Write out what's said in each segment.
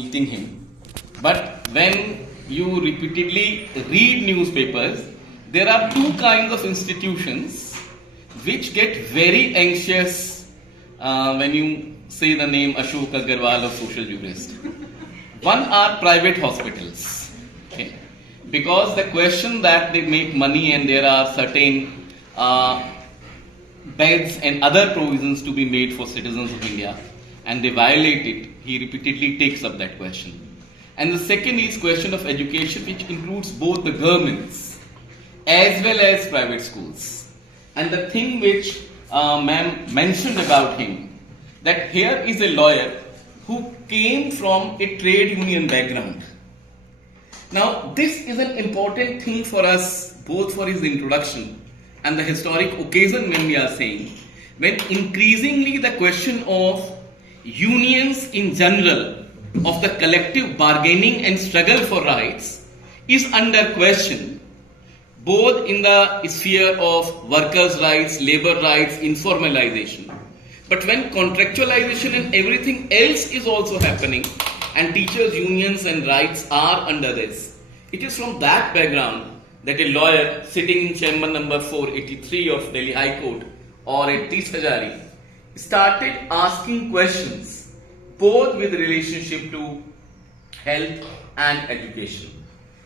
meeting him. But when you repeatedly read newspapers, there are two kinds of institutions which get very anxious when you say the name Ashok Agarwal of social jurist. One are private hospitals, okay? Because the question that they make money and there are certain beds and other provisions to be made for citizens of India and they violate it, he repeatedly takes up that question. And the second is question of education, which includes both the governments as well as private schools. And the thing which ma'am mentioned about him, that here is a lawyer who came from a trade union background. Now, this is an important thing for us, both for his introduction and the historic occasion when we are saying, when increasingly the question of unions in general, of the collective bargaining and struggle for rights is under question, both in the sphere of workers' rights, labor rights, informalization. But when contractualization and everything else is also happening, and teachers' unions and rights are under this, it is from that background that a lawyer sitting in chamber number 483 of Delhi High Court or at Tis Hazari started asking questions both with relationship to health and education,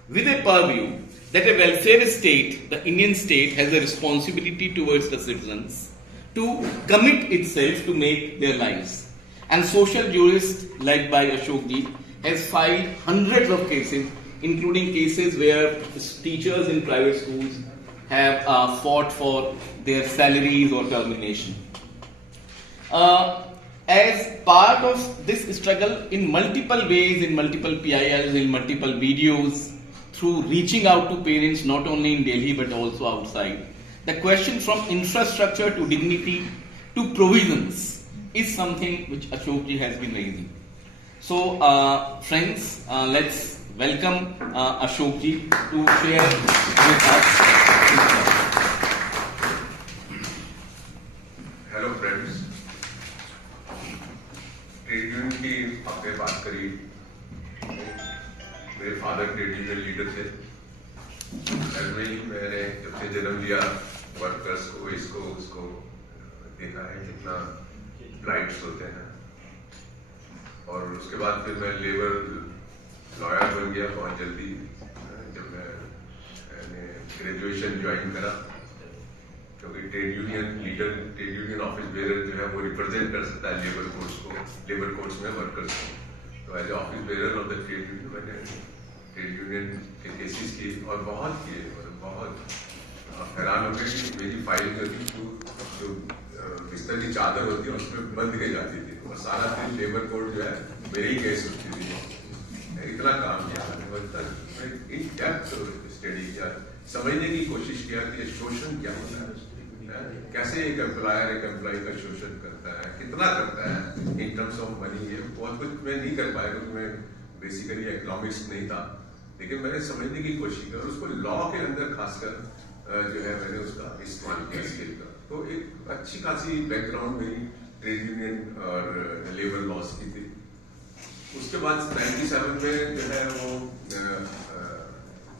with a purview that a welfare state, the Indian state, has a responsibility towards the citizens to commit itself to make their lives. And social jurist led by Ashok ji has filed hundreds of cases, including cases where teachers in private schools have fought for their salaries or termination. As part of this struggle in multiple ways, in multiple PILs, in multiple videos, through reaching out to parents not only in Delhi but also outside, the question from infrastructure to dignity to provisions is something which Ashok ji has been raising. So, friends, let's welcome Ashok ji to share with us. Hello friends. Trade union की आपने बात करी, मेरे father trade union leader थे। मैंने जब से जन्म लिया वर्कर्स को इसको उसको देखा है कितना राइट्स होते हैं, और उसके बाद फिर मैं लेबर लॉयर बन गया बहुत जल्दी जब मैंने ग्रेजुएशन ज्वाइन करा, क्योंकि trade union leader, trade union office bearer जो है वो रिप्रेजेंट कर सकता है लेबर कोर्ट्स को, लेबर कोर्ट्स में वर्कर्स को। तो as office bearer of the trade union मैंने ट्रेड यूनियन के केसेस किए और बहुत किए, और बहुत हैरान हो गए कि मेरी फाइल जो थी जो बिस्तर की चादर होती है उसमें बंद की जाती थी, और सारा दिन लेबर कोर्ट जो है मेरे ही केस होती थी। इतना काम किया मैंने, इन डेप्थ स्टडी किया, समझने की कोशिश किया कि शोषण क्या होता है, कैसे एक एम्प्लॉयर एक एम्प्लॉय का शोषण करता है, कितना करता है इन टर्म्स ऑफ मनी। ये बहुत कुछ मैं नहीं कर पाया क्योंकि मैं बेसिकली इकोनॉमिक्स नहीं था, लेकिन मैंने समझने की कोशिश की और उसको लॉ के अंदर खासकर जो है मैंने उसका इस्तेमाल किया स्किल का। तो एक अच्छी खासी बैकग्राउंड मेरी ट्रेड यूनियन और लेबर लॉस की थी। उसके बाद 97 में जो है वो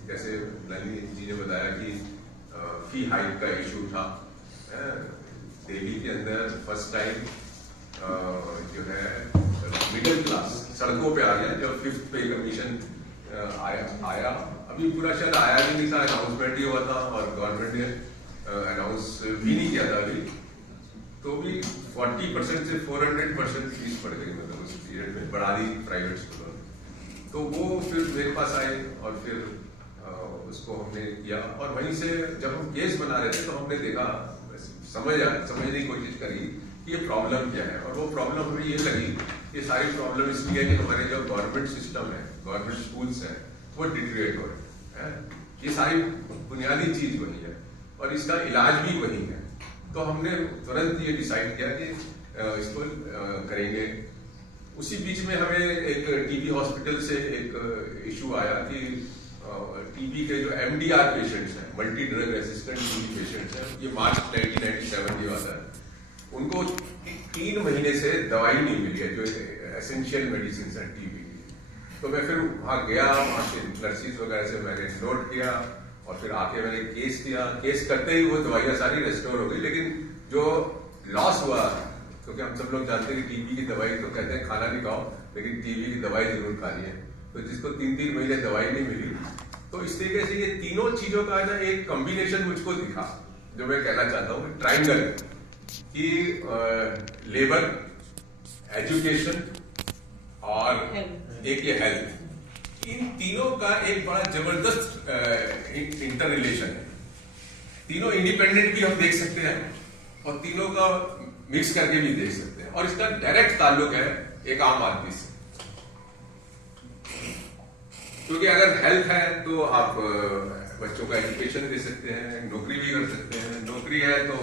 जैसे नलिनी जी ने बताया कि फी हाइक का इशू था दिल्ली के अंदर, फर्स्ट टाइम जो है मिडिल क्लास सड़कों पे आ गया जब 5th पे कमीशन आया। अभी पूरा शायद आया भी नहीं था, अनाउंसमेंट ही हुआ था और गवर्नमेंट ने अनाउंस भी नहीं किया था अभी, तो भी 40% से 400% फीस बढ़ गई, मतलब उस पीरियड में बढ़ा दी प्राइवेट स्कूलों में। तो वो फिर मेरे पास आए और फिर उसको हमने किया, और वहीं से जब हम केस बना रहे थे तो हमने देखा, समझने की कोशिश करी कि ये प्रॉब्लम क्या है, और वो प्रॉब्लम हमें ये लगी, ये सारी प्रॉब्लम इसलिए है कि हमारे जो गवर्नमेंट सिस्टम है, गवर्नमेंट स्कूल्स हैं, वो डिटीरिएट हो रहे हैं। ये सारी बुनियादी चीज वही है और इसका इलाज भी वही है। तो हमने तुरंत ये डिसाइड किया कि इसको करेंगे। उसी बीच में हमें एक टीबी हॉस्पिटल से एक इशू आया कि टीबी के जो एमडीआर पेशेंट्स हैं, multi drug resistant TB patients हैं, ये मार्च 1997 की बात है, उनको 3 महीने से दवाई नहीं मिली है जो एसेंशियल मेडिसिन है टीबी की। तो मैं फिर वहाँ गया, वहाँ से नर्सिस वगैरह से मैंने नोट किया और फिर आके मैंने केस किया। केस करते ही वो दवाइयाँ सारी रेस्टोर हो गई, लेकिन जो लॉस हुआ, क्योंकि हम सब लोग जानते हैं कि टीबी की दवाई तो कहते हैं खाना नहीं खाओ, लेकिन टीबी की दवाई जरूर खानी है। तो जिसको 3-3 महीने दवाई नहीं मिली, तो इस तरीके से ये तीनों चीजों का ना एक कॉम्बिनेशन मुझको दिखा, जो मैं कहना चाहता हूँ ट्राइंगल, कि लेबर, एजुकेशन और एक ये हेल्थ, इन तीनों का एक बड़ा जबरदस्त इंटर रिलेशन है। तीनों इंडिपेंडेंट भी हम देख सकते हैं और तीनों का मिक्स करके भी देख सकते हैं, और इसका डायरेक्ट ताल्लुक है एक आम आदमी से। क्योंकि अगर हेल्थ है तो आप बच्चों का एजुकेशन दे सकते हैं, नौकरी भी कर सकते हैं, नौकरी है तो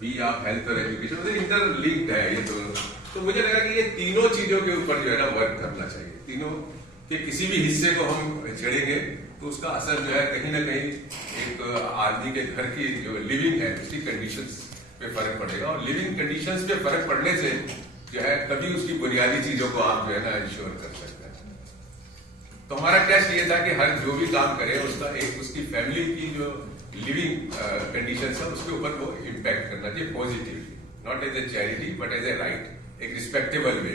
भी आप हेल्थ और एजुकेशन इंटरलिंक्ड है ये दोनों। तो मुझे लगा कि ये तीनों चीजों के ऊपर जो है ना वर्क करना चाहिए। तीनों के किसी भी हिस्से को हम छेड़ेंगे तो उसका असर जो है कहीं ना कहीं एक आदमी के घर की जो लिविंग है उसकी कंडीशंस पे फर्क पड़ेगा, और लिविंग कंडीशंस पे फर्क पड़ने से जो है कभी उसकी बुनियादी चीजों को आप जो है ना इंश्योर कर सकते हैं। तो हमारा टेस्ट ये था कि हर जो भी काम करे उसका एक उसकी फैमिली की जो लिविंग कंडीशंस है उसके ऊपर वो इम्पैक्ट करना चाहिए positively, not as a charity but as a right, एक रिस्पेक्टेबल वे।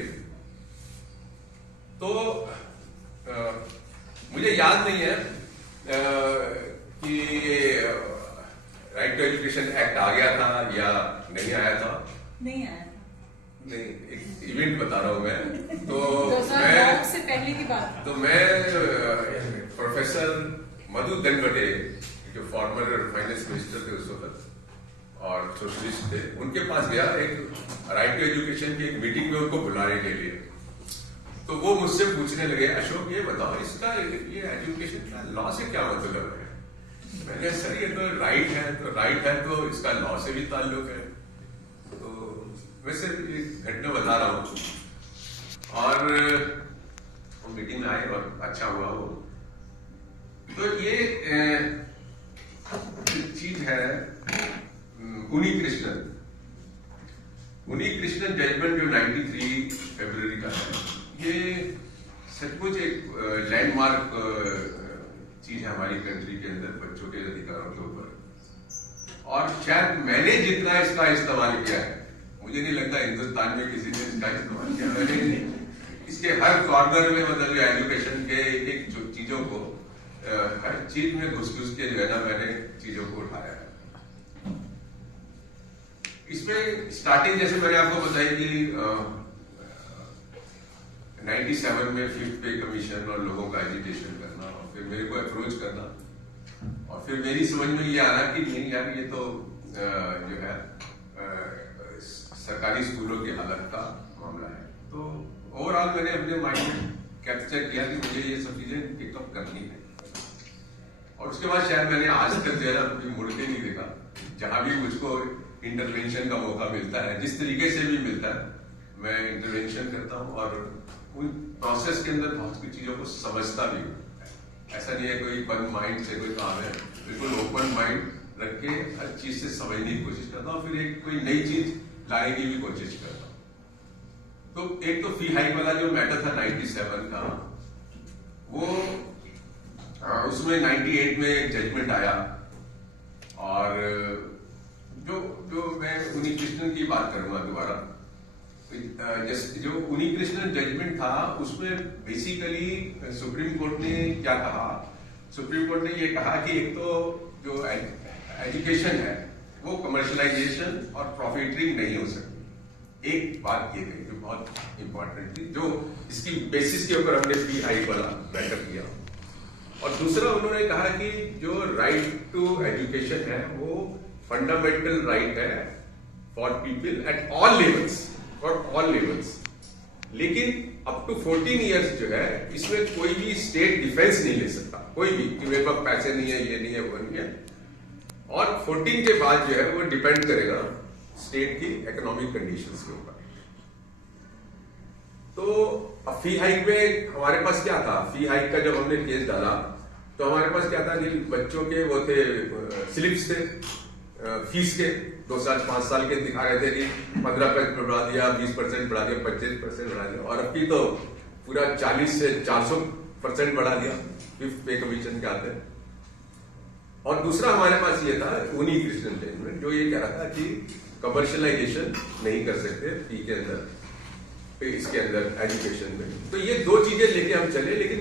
तो मुझे याद नहीं है कि राइट टू एजुकेशन एक्ट आ गया था या नहीं आया था। नहीं आया था। नहीं, एक इवेंट बता रहा हूं मैं। तो 2009 से पहले की बात। तो मैं प्रोफेसर मधु दनवटे, जो फॉर्मर फाइनेंस मिनिस्टर थे उस वक्त और सोशलिस्ट थे, उनके पास गया एक राइट टू एजुकेशन की एक मीटिंग में उनको बुलाने के लिए। तो वो मुझसे पूछने लगे, अशोक ये बताओ इसका ये एजुकेशन का लॉ से क्या मतलब है? मैंने सर ये तो राइट है तो इसका लॉ से भी ताल्लुक है। तो वैसे ये घटना बता रहा हूँ, और वो मीटिंग में आए और अच्छा हुआ वो। तो ये चीज है उनी कृष्णन जजमेंट जो 93 फरवरी का है, ये सचमुच एक लैंडमार्क चीज है हमारी कंट्री के अंदर बच्चों के अधिकारों के ऊपर। और शायद मैंने जितना इसका इस्तेमाल किया है, मुझे नहीं लगता हिंदुस्तान में किसी ने इसका इस्तेमाल किया। मैंने इसके हर कॉर्नर में मतलब एजुकेशन के एक चीजों को हर चीज में घुस के जो है ना मैंने चीजों को उठाया है। इसमें स्टार्टिंग जैसे मैंने आपको बताई कि 97 में 5th पे कमीशन और लोगों का एजिटेशन करना, और फिर मेरे को अप्रोच करना, और फिर मेरी समझ में ये आना कि नहीं यार ये तो जो है सरकारी स्कूलों की हालत का मामला है। तो ओवरऑल मैंने अपने माइंड में कैप्चर किया कि मुझे ये सब चीजें पिकअप करनी है, और उसके बाद शायद मैंने आज तक जो है ना कभी मुड़ के नहीं देखा। जहां भी मुझको इंटरवेंशन का मौका मिलता है, जिस तरीके से भी मिलता है, मैं इंटरवेंशन करता हूँ, और उन प्रोसेस के अंदर बहुत कुछ चीजों को समझता भी हूँ। ऐसा नहीं है कोई बंद माइंड से कोई काम है, बिल्कुल ओपन माइंड रख के हर चीज से समझने की कोशिश करता हूँ, फिर एक कोई नई चीज लाने की भी कोशिश करता हूँ। तो एक तो फी हाइक वाला जो मैटर था 97 का, वो उसमें 98 में एक जजमेंट आया, और जो मैं उनी कृष्णन की बात करूंगा दोबारा। जो उनी कृष्णन जजमेंट था उसमें बेसिकली सुप्रीम कोर्ट ने क्या कहा, सुप्रीम कोर्ट ने ये कहा कि एक तो जो एजुकेशन है वो कमर्शलाइजेशन और प्रॉफिटरिंग नहीं हो सकती। एक बात ये गई जो बहुत इंपॉर्टेंट थी, जो इसकी बेसिस के ऊपर हमने फी हाइक वाला मैटर किया। और दूसरा उन्होंने कहा कि जो राइट टू एजुकेशन है वो फंडामेंटल राइट है for people at all levels, लेकिन अप टू 14 इयर्स जो है इसमें कोई भी स्टेट डिफेंस नहीं ले सकता, कोई भी कि मेरे पास पैसे नहीं है, ये नहीं है, वो नहीं है। और 14 के बाद जो है वो डिपेंड करेगा स्टेट की इकोनॉमिक कंडीशंस के ऊपर। तो फी हाइक में हमारे पास क्या था, फी हाइक का जब हमने केस डाला तो हमारे पास क्या था कि बच्चों के वो थे स्लिप्स थे फीस के, 2 साल 5 साल के दिखा रहे थे कि 15% बढ़ा दिया, 20% बढ़ा दिया, 25% बढ़ा दिया। और अब की तो पूरा 40 से 400% बढ़ा दिया फिफ्थ पे कमीशन के आते। और दूसरा हमारे पास ये था ऊनी क्रिश्चियन जजमेंट, जो ये कह रहा था कि कमर्शलाइजेशन नहीं कर सकते फी के अंदर, इसके अंदर एजुकेशन में। तो ये दो चीजें लेके हम चले, लेकिन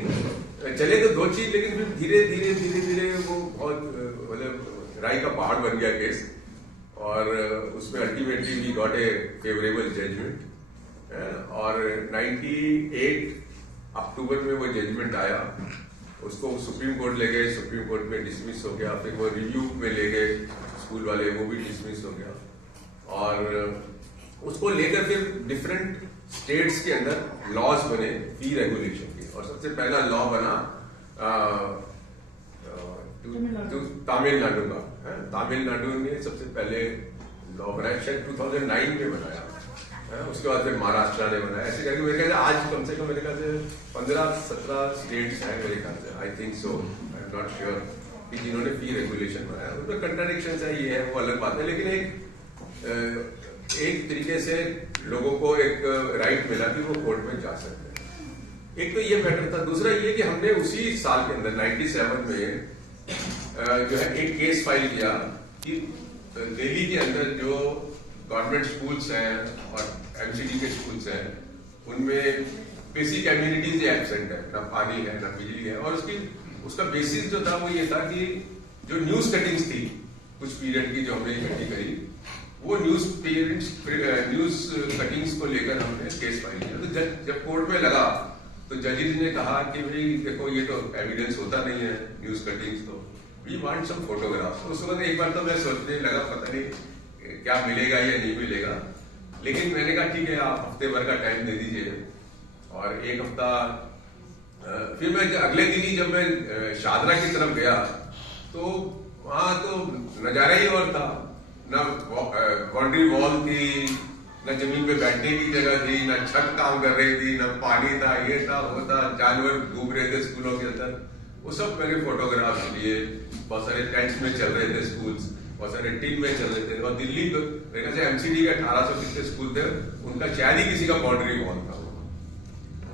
चले तो दो चीज, लेकिन फिर धीरे धीरे वो बहुत मतलब राई का पहाड़ बन गया केस, और उसमें ultimately we got a favourable judgement. और 98 अक्टूबर में वो जजमेंट आया, उसको सुप्रीम कोर्ट ले गए, सुप्रीम कोर्ट में डिसमिस हो गया, फिर वो रिव्यू में ले गए स्कूल वाले, वो भी डिसमिस हो गया। और उसको लेकर फिर डिफरेंट स्टेट्स के अंदर लॉज बने फी रेगुलेशन के, और सबसे पहला लॉ बना तमिलनाडु का। तमिलनाडु ने सबसे पहले लॉ बनाया, शायद 2009 में बनाया। उसके बाद फिर महाराष्ट्र ने बनाया। ऐसे करके मेरे ख्याल से आज कम से कम मेरे ख्याल से 15-17 स्टेट्स हैं मेरे ख्याल से, I think so, I am not sure, कि जिन्होंने फी रेगुलेशन बनाया। उसमें कंट्राडिक्शन है, ये है वो अलग बात है, लेकिन एक तरीके से लोगों को एक राइट मिला कि वो कोर्ट में जा सकते हैं। एक तो ये मैटर था। दूसरा ये कि हमने उसी साल के अंदर 97 में जो है एक केस फाइल किया कि दिल्ली के अंदर जो गवर्नमेंट स्कूल्स हैं और एमसीडी के स्कूल्स हैं, उनमें बेसिक एम्यूनिटीज एब्सेंट है, ना पानी है ना बिजली है। और उसका बेसिस जो था वो ये था कि जो न्यूज कटिंग्स थी कुछ पीरियड की जो हमने इकट्ठी करी, वो न्यूज कटिंग्स को लेकर हमने केस फाइल किया। तो जब कोर्ट में लगा तो जजेस ने कहा कि भाई देखो ये तो एविडेंस होता नहीं है न्यूज कटिंग्स, तो वी वांट सम फोटोग्राफ्स। उस वक्त एक बार तो मैं सोचने लगा पता नहीं क्या मिलेगा या नहीं मिलेगा, लेकिन मैंने कहा ठीक है आप हफ्ते भर का टाइम दे दीजिए। और एक हफ्ता फिर मैं अगले दिन ही जब मैं शादरा की तरफ गया तो वहां तो नजारा ही और था, ना बाउंड्री वॉल थी, न जमीन पे बैठने की जगह थी, न छत काम कर रही थी, न पानी था, ये था वो था, जानवर घूम रहे थे स्कूलों के अंदर। वो सब मैंने फोटोग्राफ्स लिए। बहुत सारे टेंट्स में चल रहे थे स्कूल्स, बहुत सारे टीम में चल रहे थे। और दिल्ली मेरे से एमसीडी के 1800 कितने स्कूल थे, उनका शायद ही किसी का बाउंड्री वॉल था।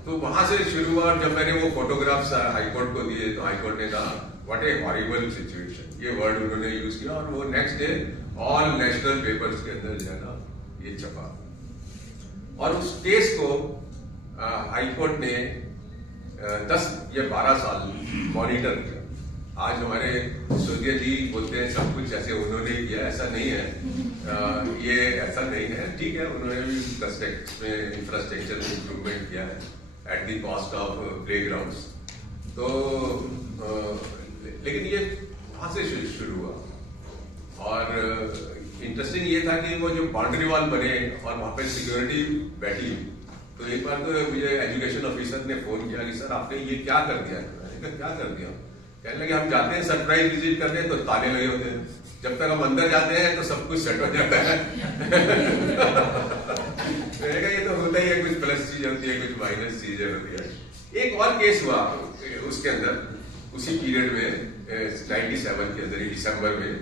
तो वहां से शुरू हुआ। और जब मैंने वो फोटोग्राफ्स हाईकोर्ट को दिए तो हाईकोर्ट ने कहा व्हाट ए हॉरिबल सिचुएशन, ये वर्ड उन्होंने यूज किया। और वो next day all national papers के अंदर जो है ना ये छपा। और उस केस को हाईकोर्ट ने 10 या 12 साल मॉनिटर किया। आज हमारे स्वर्गीय जी बोलते हैं सब कुछ ऐसे उन्होंने ही किया, ऐसा नहीं है। ये ऐसा नहीं है, ठीक है, उन्होंने भी इंफ्रास्ट्रक्चर में इम्प्रूवमेंट किया है at the cost of playgrounds. तो लेकिन ये वहां से शुरू हुआ। और इंटरेस्टिंग ये था कि वो जो बाउंड्री वॉल बने और वहां पे सिक्योरिटी बैठी, तो एक बार तो मुझे एजुकेशन ऑफिसर ने फोन किया कि सर आपने ये क्या कर दिया। मैंने कहा क्या कर दिया? कहने लगे हम जाते हैं सरप्राइज विजिट करते हैं तो ताले लगे होते हैं, जब तक हम अंदर जाते हैं तो सब कुछ सेट हो जाता है। मैंने कहा ये तो होता ही है, कुछ प्लस चीज होती है, कुछ माइनस चीजें होती है। एक और केस हुआ उसके अंदर, उसी पीरियड में 97 के अंदर दिसंबर में,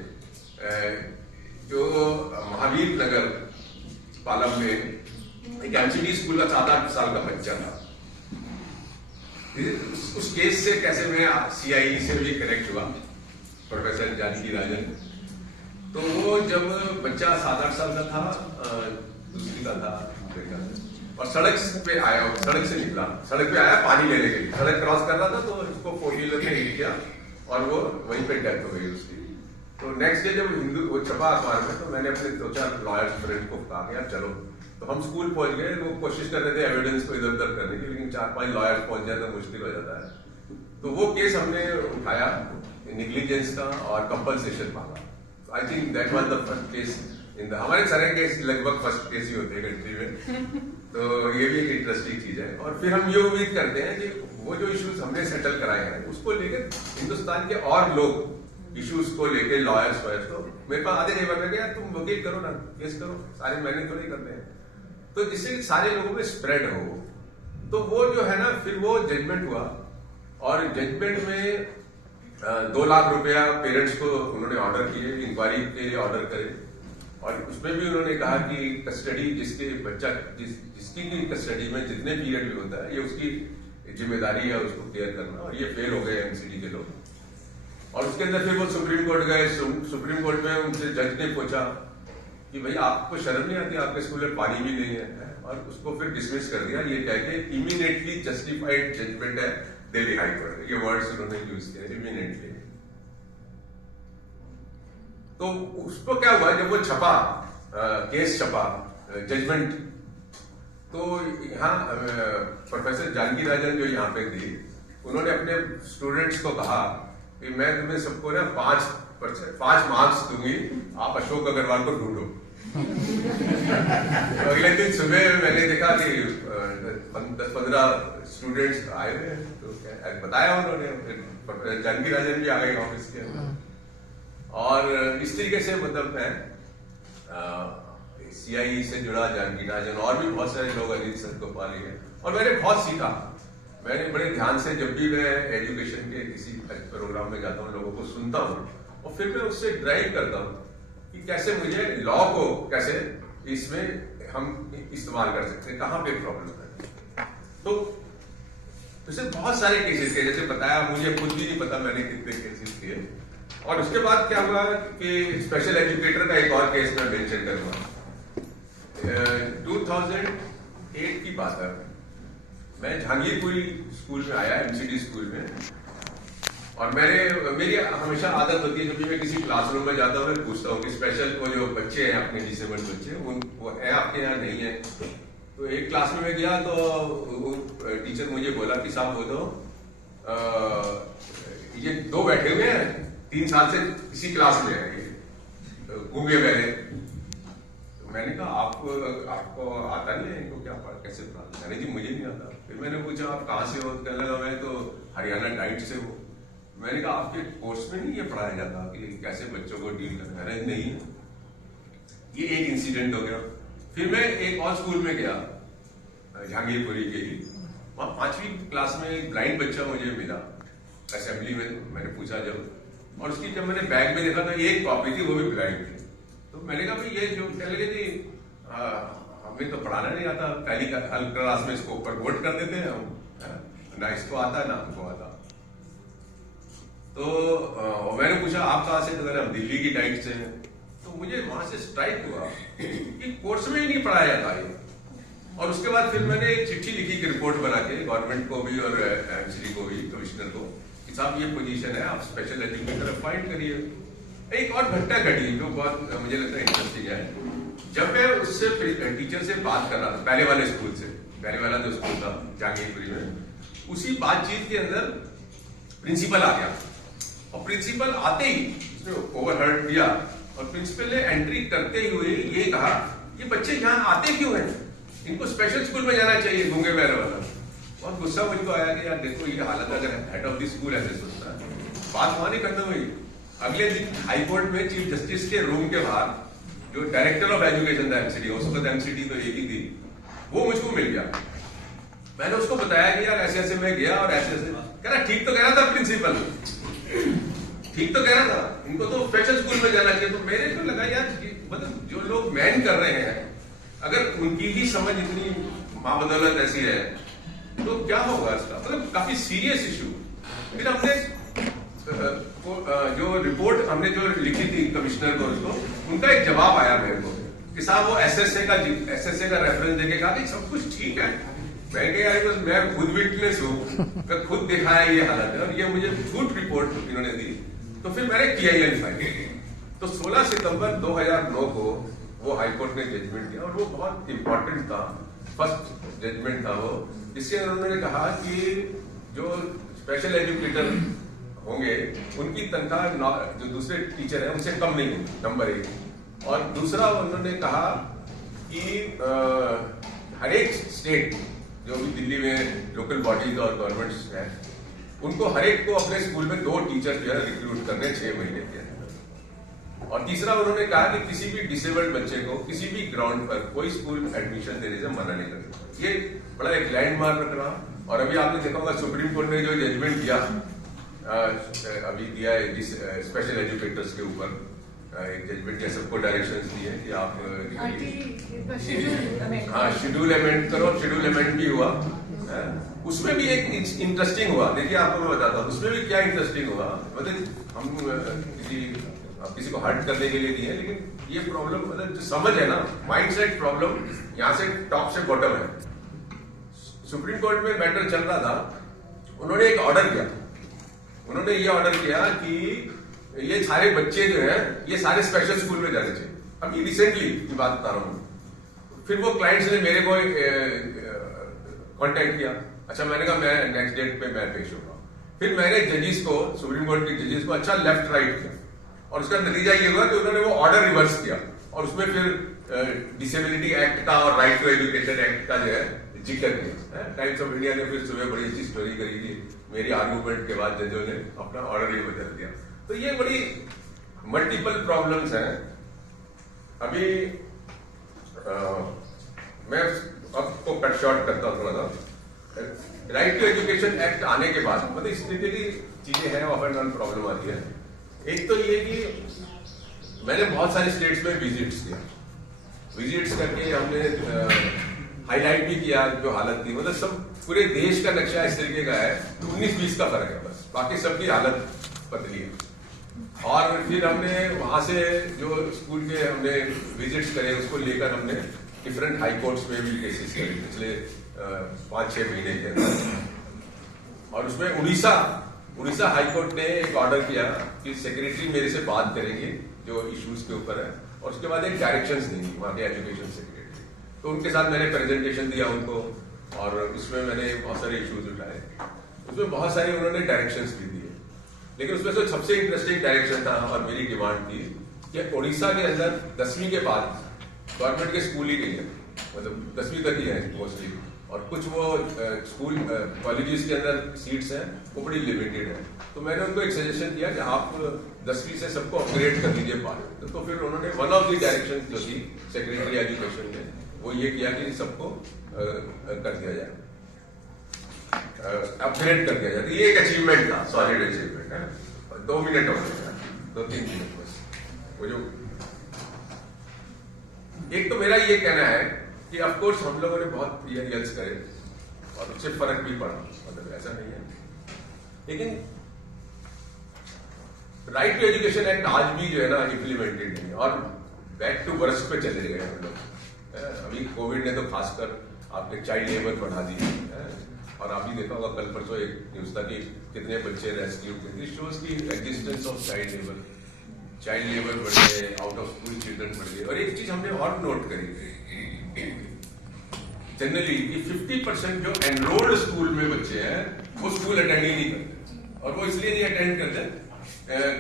जो महावीर नगर पालम में एक एमसीडी स्कूल का 7-8 साल का बच्चा था। उस केस से कैसे मैं सीआईई से भी कनेक्ट हुआ, प्रोफेसर जानकी राजन। तो वो जब बच्चा 7-8 साल का था, दूसरी का था, और सड़क पे आया, सड़क से निकला, सड़क पे आया पानी लेने के लिए, सड़क क्रॉस कर रहा था तो उसको 4 व्हीलर में हिट किया और वो वहीं पे डेथ हो गई उसकी। तो नेक्स्ट डे जब वो छपा अखबार में, तो मैंने अपने 2-4 लॉयर्स फ्रेंड को कहा कि यार चलो। तो हम स्कूल पहुंच गए, वो कोशिश कर रहे थे एविडेंस को इधर उधर करने की, लेकिन 4-5 लॉयर्स पहुंच जाए तो मुश्किल हो जाता है। तो वो केस हमने उठाया नेग्लिजेंस का और कंपनसेशन मांगा। I think that was the first case in the, हमारे सारे केस लगभग फर्स्ट केस ही होते हैं कंट्री में। तो ये भी एक इंटरेस्टिंग चीज है। और फिर हम ये उम्मीद करते हैं कि वो जो इश्यूज हमने सेटल कराए हैं उसको लेकर हिंदुस्तान के और लोग इश्यूज को लेकर लॉयर्स तो मेरे पास आधे नहीं बन रहे यार तुम वकील करो ना, केस करो, सारे मैंने थोड़ी करते हैं। तो जिससे सारे लोगों में स्प्रेड हो। तो वो जो है ना, फिर वो जजमेंट हुआ और जजमेंट में 2 लाख रुपया पेरेंट्स को उन्होंने ऑर्डर किए, इंक्वायरी के लिए ऑर्डर करे। और उसमें भी उन्होंने कहा कि कस्टडी जिसके बच्चा जिसकी कस्टडी में जितने पीरियड भी होता है ये उसकी जिम्मेदारी है उसको क्लियर करना, और ये फेल हो गए एमसीडी के लोग। और उसके अंदर फिर वो सुप्रीम कोर्ट गए। सुप्रीम कोर्ट में उनसे जज ने पूछा कि भाई आपको शर्म नहीं आती, आपके स्कूल में पानी भी नहीं है, और उसको फिर डिसमिस कर दिया, ये कह के इमीडिएटली जस्टिफाइड जजमेंट है दिल्ली हाई कोर्ट। ये वर्ड्स उन्होंने यूज किया, इमीडिएटली। तो उसको क्या हुआ, जब वो छपा, केस छपा, जजमेंट, तो यहाँ प्रोफेसर जानकी राजन जो यहाँ पे थी, उन्होंने अपने स्टूडेंट्स को कहा कि मैं तुम्हें सबको ना 5 मार्क्स दूंगी, आप अशोक अग्रवाल को ढूंढो। तो अगले दिन सुबह मैंने देखा कि 10-15 स्टूडेंट्स आए हुए, तो बताया उन्होंने, फिर जानकी राजन भी आ गई ऑफिस के अंदर। और इस तरीके से मतलब मैं CIE से जुड़ा, जानकी राजन और भी बहुत सारे लोग, अजीत सतगोपाल है, और मैंने बहुत सीखा। मैंने बड़े ध्यान से, जब भी मैं एजुकेशन के किसी प्रोग्राम में जाता हूँ, लोगों को सुनता हूँ, और फिर मैं उससे ड्राइव करता हूँ कि कैसे मुझे लॉ को कैसे इसमें हम इस्तेमाल कर सकते हैं, कहाँ पे प्रॉब्लम है। तो जैसे बहुत सारे केसेस थे, जैसे बताया, मुझे खुद भी नहीं पता मैंने कितने केसेस किए। और उसके बाद क्या हुआ कि स्पेशल एजुकेटर का एक और केस मैं मेंशन करूंगा। 2008 की बात है, मैं जहांगीरपुरी स्कूल में आया, MCD स्कूल में, और मेरी हमेशा आदत होती है, जब भी मैं किसी क्लासरूम में जाता हूँ, मैं पूछता हूँ कि स्पेशल वो जो बच्चे हैं, अपने डिसेबल्ड बच्चे, वो है आपके यहाँ, नहीं है? तो एक क्लास में मैं गया, तो टीचर मुझे बोला कि साहब वो तो ये 2 बैठे हुए हैं, 3 साल से इसी क्लास में है, गूंगे बहरे। तो मैंने कहा आपको आता नहीं है इनको, क्या कैसे पढ़ा? मैंने जी मुझे नहीं आता। फिर मैंने पूछा आप कहाँ से हो? कहने लगा मैं तो हरियाणा डाइट से हूँ। मैंने कहा आपके कोर्स में नहीं ये पढ़ाया जाता कि कैसे बच्चों को डील करना है? नहीं। ये एक इंसिडेंट हो गया। फिर मैं एक और स्कूल में गया, जहांगीरपुरी के ही, वहाँ 5वीं क्लास में एक ब्लाइंड बच्चा मुझे मिला असेंबली में। मैंने पूछा और उसकी जब मैंने बैग में देखा तो एक कॉपी थी, वो भी ब्लाइंड थी। तो मैंने कहा भाई ये जो कह लगे थी, हमें तो पढ़ाना नहीं आता, पहली क्लास में इसको ऊपर वोट कर देते हैं हम, ना इसको आता ना हमको आता। तो मैंने पूछा आप कहाँ से? तो हम दिल्ली की डाइट से हैं। तो मुझे वहां से स्ट्राइक हुआ कि कोर्स में ही नहीं पढ़ाया जाता ये। और उसके बाद फिर मैंने एक चिट्ठी लिखी कि रिपोर्ट बना के गवर्नमेंट को भी और MCD को भी, कमिश्नर को, कि साहब ये पोजीशन है, आप स्पेशल एजुकेटर अपॉइंट करिए। एक और घटना घटी जो बहुत मुझे लगता है इंटरेस्टिंग है। जब मैं उससे टीचर से बात कर रहा था, पहले वाले स्कूल से, पहले वाला जो स्कूल था जहांगीरपुरी में, उसी बातचीत के अंदर प्रिंसिपल आ गया। और प्रिंसिपल आते ही उसने ओवरहर्ड किया, और प्रिंसिपल ने एंट्री करते हुए ये कहा, ये बच्चे यहाँ आते क्यों हैं? इनको स्पेशल स्कूल में जाना चाहिए, गूंगे बहरे वाला। बहुत गुस्सा मुझको आया कि यार देखो ये हालत, अगर हेड ऑफ द स्कूल ऐसे सोचता है। बात वहां नहीं खत्म हुई। अगले दिन हाई कोर्ट में चीफ जस्टिस के रूम के बाहर जो डायरेक्टर ऑफ एजुकेशन था MCD, उस वक्त MCD तो एक ही थी, वो मुझको मिल गया। मैंने उसको बताया कि यार ऐसे ऐसे मैं गया और ऐसे ऐसे, कह रहा ठीक तो कह रहा था प्रिंसिपल, ठीक तो कह रहा था, इनको तो स्पेशल स्कूल में जाना चाहिए। तो मेरे को लगा यार मतलब जो लोग मैन कर रहे हैं, अगर उनकी ही समझ इतनी माँ बदौलत ऐसी है तो क्या होगा इसका? मतलब काफी सीरियस इशू। फिर हमने जो रिपोर्ट हमने जो लिखी थी कमिश्नर को, उसको उनका एक जवाब आया मेरे को कि साहब वो SSA का रेफरेंस देके कहा कि सब कुछ ठीक है। मैं कह यार मैं खुद विटनेस हूँ, मैं खुद देखा है ये हालत है, और ये मुझे झूठ रिपोर्ट इन्होंने दी। तो फिर मैंने TIL फाइल की। तो 16 सितंबर 2009 को वो हाईकोर्ट ने जजमेंट दिया, और वो बहुत इंपॉर्टेंट था, फर्स्ट जजमेंट था वो, जिससे उन्होंने कहा कि जो स्पेशल एजुकेटर होंगे उनकी तनख्वाह जो दूसरे टीचर हैं उनसे कम नहीं होगी, नंबर 1। और दूसरा उन्होंने कहा कि हर एक स्टेट जो भी दिल्ली में लोकल बॉडीज और गवर्नमेंट्स हैं, उनको हर एक को अपने स्कूल में 2 टीचर जो है रिक्रूट करने 6 महीने के अंदर। और तीसरा उन्होंने कहा कि किसी भी डिसेबल्ड बच्चे को किसी भी ग्राउंड पर कोई स्कूल एडमिशन देने से मना नहीं कर सकता। ये बड़ा एक लैंडमार्क रख रहा। और अभी आपने देखा होगा सुप्रीम कोर्ट ने जो जजमेंट दिया अभी दिया है स्पेशल एजुकेटर्स के ऊपर, एक जजमेंट या सबको डायरेक्शंस दिए कि आप शेड्यूल अमेंड करो। शेड्यूल अमेंड भी हुआ, उसमें भी एक इंटरेस्टिंग हुआ। देखिए आपको मैं बताता हूँ उसमें भी क्या इंटरेस्टिंग हुआ। मतलब हम किसी को हर्ट करने के लिए नहीं है, लेकिन ये प्रॉब्लम मतलब जो समझ है ना, माइंडसेट प्रॉब्लम यहाँ से टॉप से बॉटम है। सुप्रीम कोर्ट में मैटर चल रहा था, उन्होंने एक ऑर्डर किया। उन्होंने ये ऑर्डर किया कि ये सारे बच्चे जो है ये सारे स्पेशल स्कूल में जाने चाहिए। अभी रिसेंटली की बात बता रहा हूँ। फिर वो क्लाइंट्स ने मेरे को कांटेक्ट किया। अच्छा, मैंने कहा मैं नेक्स्ट डेट पे मैं पेश होगा। फिर मैंने जजेस को, सुप्रीम कोर्ट के जजेस को अच्छा लेफ्ट राइट किया, और उसका नतीजा ये हुआ कि उन्होंने वो ऑर्डर रिवर्स किया, और उसमें फिर डिसेबिलिटी एक्ट का और राइट टू एजुकेशन एक्ट का जो है जिक्र किया। टाइम्स ऑफ इंडिया ने फिर सुबह बड़ी अच्छी स्टोरी करी थी, मेरी आर्गूमेंट के बाद जजों ने अपना ऑर्डर ही बदल दिया। तो ये बड़ी मल्टीपल प्रॉब्लम्स हैं। अभी मैं आपको कट शॉर्ट करता हूँ थोड़ा सा। राइट टू एजुकेशन एक्ट आने के बाद मतलब इस तरीके की चीजें हैं, ऑफ एंड ऑन प्रॉब्लम आती है। एक तो ये कि मैंने बहुत सारे स्टेट्स में विजिट्स किया। विजिट्स करके हमने हाईलाइट भी किया जो हालत थी। मतलब सब पूरे देश का नक्शा इस तरीके का है, 19-20 का फर्क है बस, बाकी सबकी हालत पतली है। और फिर हमने वहां से जो स्कूल के हमने विजिट्स करे उसको लेकर हमने डिफरेंट हाई कोर्ट्स में भी केसेस करे पिछले 5-6 महीने के अंदर। और उसमें उड़ीसा हाई कोर्ट ने एक ऑर्डर किया कि सेक्रेटरी मेरे से बात करेंगे जो इश्यूज के ऊपर है, और उसके बाद एक डायरेक्शंस देंगी वहां के एजुकेशन सेक्रेटरी। तो उनके साथ मैंने प्रेजेंटेशन दिया उनको, और उसमें मैंने बहुत सारे इश्यूज उठाए। उसमें बहुत सारे उन्होंने डायरेक्शंस भी दिए, लेकिन उसमें से सबसे इंटरेस्टिंग डायरेक्शन था और मेरी डिमांड थी कि उड़ीसा के अंदर 10वीं के बाद गवर्नमेंट के स्कूल ही नहीं है, मतलब 10वीं तक ही है मोस्टली, और कुछ वो स्कूल कॉलेजेस के अंदर सीट्स हैं वो बड़ी लिमिटेड है। तो मैंने उनको एक सजेशन दिया कि आप 10वीं से सबको अपग्रेड कर दीजिए पार्ट। तो फिर उन्होंने वन ऑफ द डायरेक्शन जो थी सेक्रेटरी एजुकेशन ने वो ये किया कि सबको कर दिया जाए, अपग्रेड कर दिया जाए। तो ये एक अचीवमेंट था, सॉलिड अचीवमेंट है। 2 मिनट हो गए, 2-3 मिनट बस। वो जो एक तो मेरा ये कहना है कि ऑफ कोर्स हम लोगों ने बहुत यल्स करे और उससे फर्क भी पड़ा, मतलब ऐसा नहीं है। लेकिन राइट टू एजुकेशन एक्ट आज भी जो है ना इम्प्लीमेंटेड नहीं है, और बैक टू वर्स्ट पे चले गए हम लोग। अभी कोविड ने तो खासकर आपके चाइल्ड लेबर बढ़ा दी है, और आप भी देखा होगा कल परसों एक न्यूज था कि कितने बच्चे रेस्क्यू थे। दिस शोज की एग्जिस्टेंस ऑफ चाइल्ड लेबर बढ़ गए, आउट ऑफ स्कूल चिल्ड्रन बढ़ गए। और एक चीज हमने और नोट करी जनरली कि 50% जो एनरोल्ड स्कूल में बच्चे हैं वो स्कूल अटेंड ही नहीं करते, और वो इसलिए नहीं अटेंड करते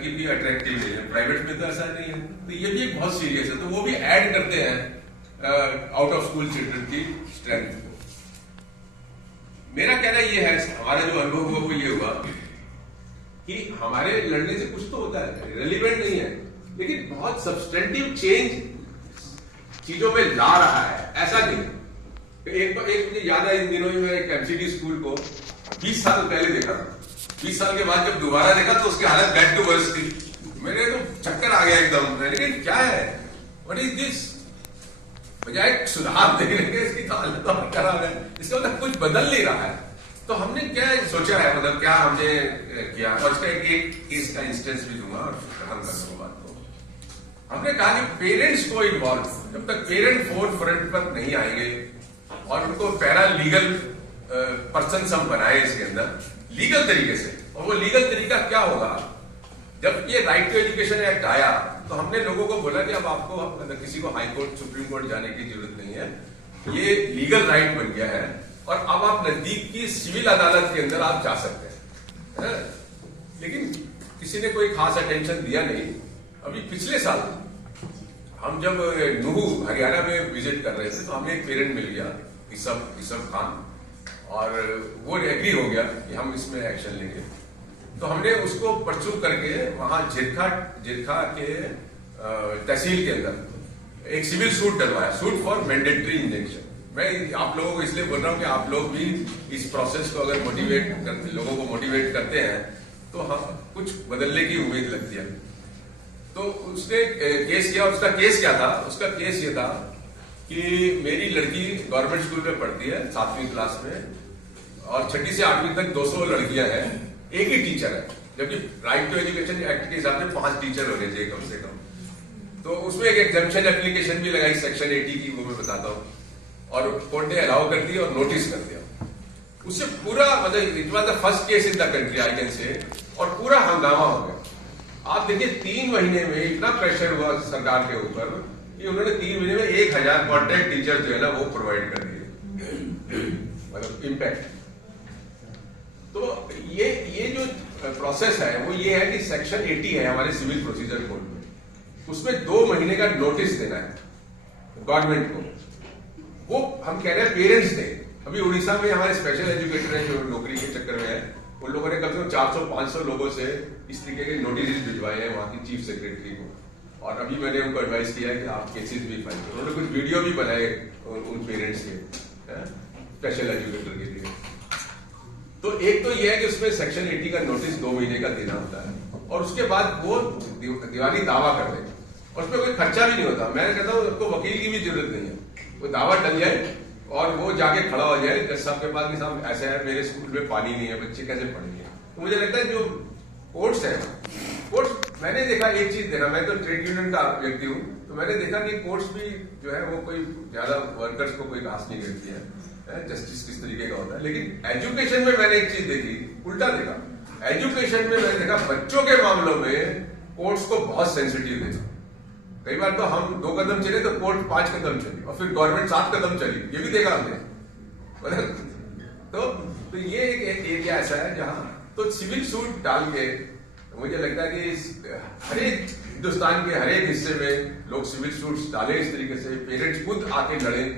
कि भी अट्रैक्टिव नहीं है। प्राइवेट में तो ऐसा नहीं है, तो ये भी एक बहुत सीरियस है। तो वो भी ऐड करते हैं आउट ऑफ स्कूल चिल्ड्रन की स्ट्रेंथ को। मेरा कहना ये है, हमारा जो अनुभव हुआ वो ये हुआ कि हमारे लड़ने से कुछ तो होता है, रेलिवेंट नहीं है, लेकिन बहुत सब्सटेंटिव चेंज चीजों में ला रहा है, ऐसा नहीं। एक मुझे याद है, इन दिनों में मैं एक एमसीडी स्कूल को 20 साल पहले देखा था। 20 साल के बाद जब दोबारा देखा तो उसकी हालत बैक टू वर्स थी। मेरे तो चक्कर आ गया एकदम, लेकिन क्या है, व्हाट इज दिस? बजाय सुधार देखने के इसकी तो हालत और खराब है। इसका मतलब कुछ बदल नहीं रहा है। तो हमने क्या सोचा है, मतलब क्या हमने किया, और इसका एक केस का इंस्टेंस भी दूंगा और खत्म कर दूंगा बात को। हमने कहा कि पेरेंट्स को इन्वॉल्व, जब तक पेरेंट फोर्थ फ्रंट पर नहीं आएंगे और उनको पैरा लीगल पर्सन हम बनाए इसके अंदर लीगल तरीके से। और वो लीगल तरीका क्या होगा, जब ये राइट टू एजुकेशन एक्ट आया तो हमने लोगों को बोला कि अब आपको किसी को हाई कोर्ट सुप्रीम कोर्ट जाने की जरूरत नहीं है, ये लीगल राइट बन गया है, और अब आप नजदीक की सिविल अदालत के अंदर आप जा सकते हैं। लेकिन किसी ने कोई खास अटेंशन दिया नहीं। अभी पिछले साल हम जब नूहू हरियाणा में विजिट कर रहे थे तो हमें एक पेरेंट मिल गया, इसम खान, और वो एग्री हो गया कि हम इसमें एक्शन लेंगे। तो हमने उसको परसू करके वहां जिरखा के तहसील के अंदर एक सिविल सूट डलवाया, सूट फॉर मैंडेटरी इंजेक्शन। मैं आप लोगों को इसलिए बोल रहा हूं कि आप लोग भी इस प्रोसेस को अगर लोगों को मोटिवेट करते हैं तो हम कुछ बदलने की उम्मीद लगती है। तो उसने केस किया, उसका केस क्या था? उसका केस ये था कि मेरी लड़की गवर्नमेंट स्कूल में पढ़ती है 7वीं क्लास में, और 6ठी से 8वीं तक 200 लड़कियां हैं, एक ही टीचर है, जबकि राइट टू एजुकेशन एक्ट के हिसाब से 5 टीचर होने चाहिए कम से कम। तो उसमें एक एग्जाम्पशन एप्लीकेशन भी लगाई सेक्शन 80 की, वो मैं बताता हूँ, और कोर्ट ने अलाउ कर दिया और नोटिस कर दिया। उससे पूरा मतलब it was the first case in the country I can say, और पूरा हंगामा हो गया। आप देखिए 3 महीने में इतना प्रेशर हुआ सरकार के ऊपर कि उन्होंने 3 महीने में 1000 कॉन्ट्रैक्ट टीचर जो है ना वो प्रोवाइड कर दिए, मतलब इम्पैक्ट। तो ये जो प्रोसेस है वो ये है कि सेक्शन 80 है हमारे सिविल प्रोसीजर कोड में, उसमें 2 महीने का नोटिस देना है गवर्नमेंट को। वो हम कह रहे हैं पेरेंट्स ने, अभी उड़ीसा में हमारे स्पेशल एजुकेटर हैं जो नौकरी के चक्कर में है, उन लोगों ने कम से कम 400-500 लोगों से इस तरीके के नोटिस भिजवाए हैं वहां की चीफ सेक्रेटरी को, और अभी मैंने उनको एडवाइस किया है कि आप केसेस भी फाइल करो। उन्होंने कुछ वीडियो भी बनाए उन पेरेंट्स के स्पेशल एजुकेटर के लिए। तो एक तो ये है कि उसमें सेक्शन 80 का नोटिस 2 महीने का देना होता है, और उसके बाद वो दीवानी दावा कर दे, और उसमें कोई खर्चा भी नहीं होता। मैं कहता हूँ आपको वकील की भी जरूरत नहीं है, वो दावा टल जाए और वो जाके खड़ा हो जाए जज साहब के पास कि साहब ऐसे है मेरे स्कूल में पानी नहीं है, बच्चे कैसे पढ़ेंगे। तो मुझे लगता है जो कोर्ट्स है, कोर्ट्स मैंने देखा एक चीज देखा, मैं तो ट्रेड यूनियन का व्यक्ति हूँ, तो मैंने देखा कि कोर्ट्स भी जो है वो कोई ज्यादा वर्कर्स को कोई घास नहीं करती है, जस्टिस किस तरीके का होता है। लेकिन एजुकेशन में मैंने एक चीज देखी, उल्टा देखा। एजुकेशन में मैंने देखा बच्चों के मामलों में कोर्ट्स को बहुत सेंसिटिव देखा। कई बार तो हम 2 कदम चले तो कोर्ट 5 कदम चली, और फिर गवर्नमेंट 7 कदम चली, ये भी देखा हमने। तो ये एक एरिया ऐसा है जहां तो सिविल सूट डाल के मुझे लगता है कि हर एक हिंदुस्तान के हर एक हिस्से में लोग सिविल सूट्स डालें इस तरीके से, पेरेंट्स खुद आके लड़ें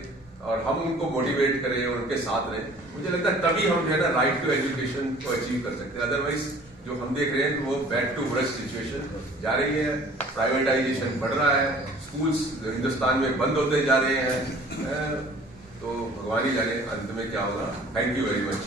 और हम उनको मोटिवेट करें और उनके साथ रहें। मुझे लगता है तभी हम जो है ना राइट टू एजुकेशन को अचीव कर सकते हैं। अदरवाइज जो हम देख रहे हैं वो बैड टू वर्स्ट सिचुएशन जा रही है, प्राइवेटाइजेशन बढ़ रहा है, स्कूल्स हिंदुस्तान में बंद होते जा रहे हैं, तो भगवान ही जाने अंत में क्या होगा। Thank you very much.